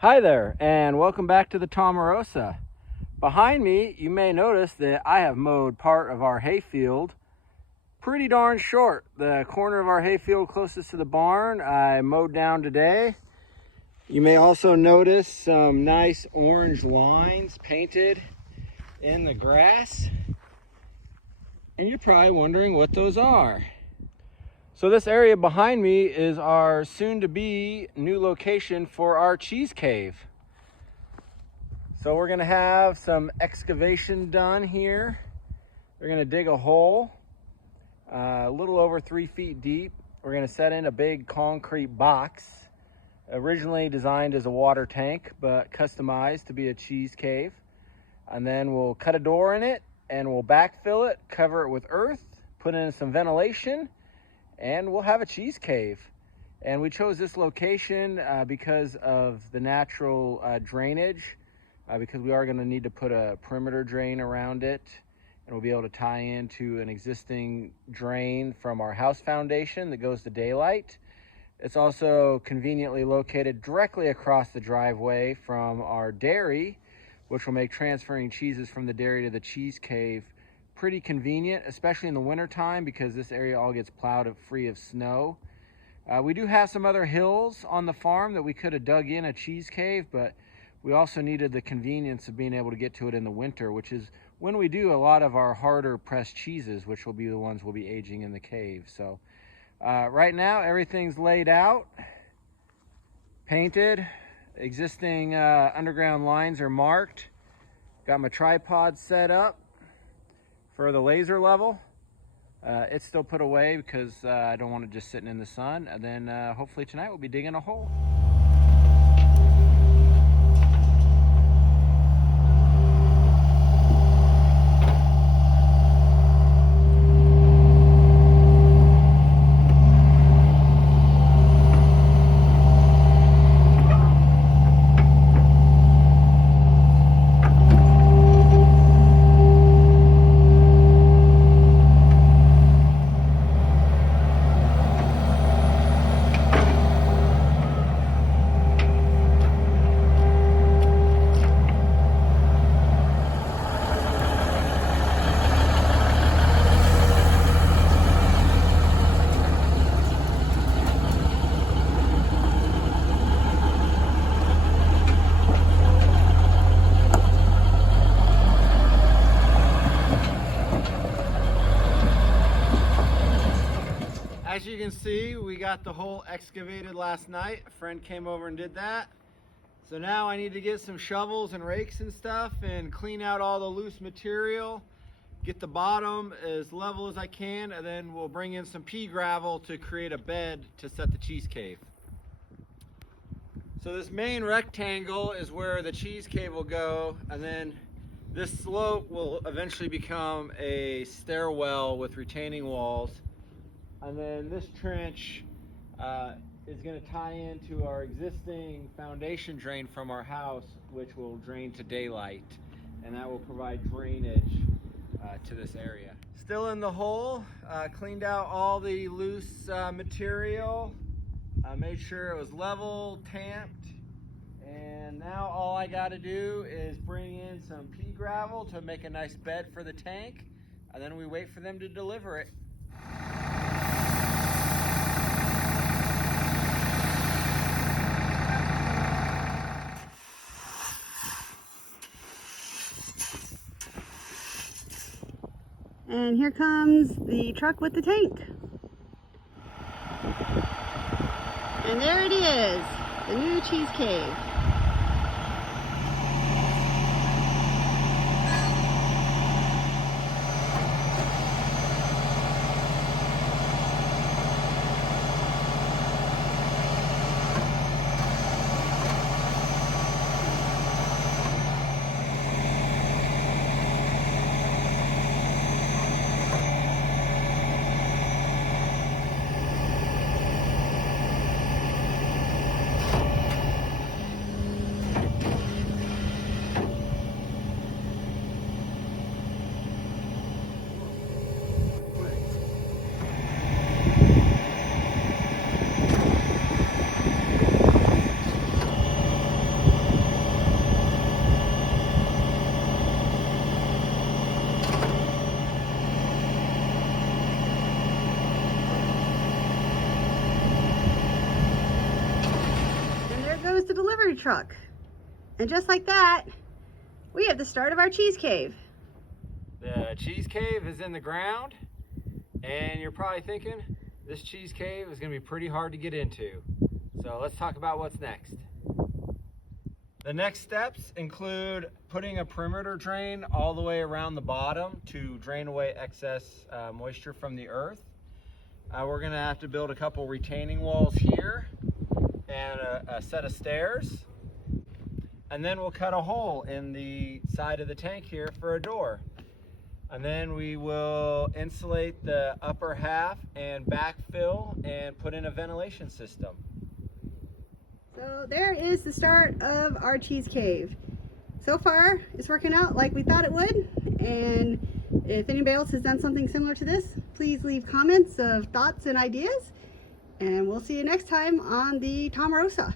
Hi there, and welcome back to the Tomarosa. Behind me, you may notice that I have mowed part of our hayfield pretty darn short. The corner of our hayfield closest to the barn, I mowed down today. You may also notice some nice orange lines painted in the grass. And you're probably wondering what those are. So this area behind me is our soon-to-be new location for our cheese cave. So we're gonna have some excavation done here. We're gonna dig a hole a little over 3 feet deep. We're gonna set in a big concrete box, originally designed as a water tank, but customized to be a cheese cave. And then we'll cut a door in it and we'll backfill it, cover it with earth, put in some ventilation, and we'll have a cheese cave. And we chose this location because of the natural drainage, because we are going to need to put a perimeter drain around it, and we'll be able to tie into an existing drain from our house foundation that goes to daylight. It's also conveniently located directly across the driveway from our dairy, which will make transferring cheeses from the dairy to the cheese cave pretty convenient, especially in the wintertime, because this area all gets plowed free of snow. We do have some other hills on the farm that we could have dug in a cheese cave, but we also needed the convenience of being able to get to it in the winter, which is when we do a lot of our harder pressed cheeses, which will be the ones we'll be aging in the cave. So right now everything's laid out, painted, existing underground lines are marked. Got my tripod set up for the laser level. It's still put away because I don't want it just sitting in the sun. And then hopefully tonight we'll be digging a hole. As you can see, we got the hole excavated last night. A friend came over and did that. So now I need to get some shovels and rakes and stuff and clean out all the loose material, get the bottom as level as I can, and then we'll bring in some pea gravel to create a bed to set the cheese cave. So this main rectangle is where the cheese cave will go, and then this slope will eventually become a stairwell with retaining walls. And then this trench is going to tie into our existing foundation drain from our house, which will drain to daylight, and that will provide drainage to this area. Still in the hole, cleaned out all the loose material, made sure it was level, tamped, and now all I got to do is bring in some pea gravel to make a nice bed for the tank, and then we wait for them to deliver it. And here comes the truck with the tank. And there it is, the new cheese cave. truck. And just like that, we have the start of our cheese cave. The cheese cave is in the ground, and you're probably thinking this cheese cave is going to be pretty hard to get into. So let's talk about what's next. The next steps include putting a perimeter drain all the way around the bottom to drain away excess moisture from the earth. We're going to have to build a couple retaining walls here and a set of stairs. And then we'll cut a hole in the side of the tank here for a door. And then we will insulate the upper half and backfill and put in a ventilation system. So there is the start of our cheese cave. So far, it's working out like we thought it would. And if anybody else has done something similar to this, please leave comments of thoughts and ideas. And we'll see you next time on the Tomarosa.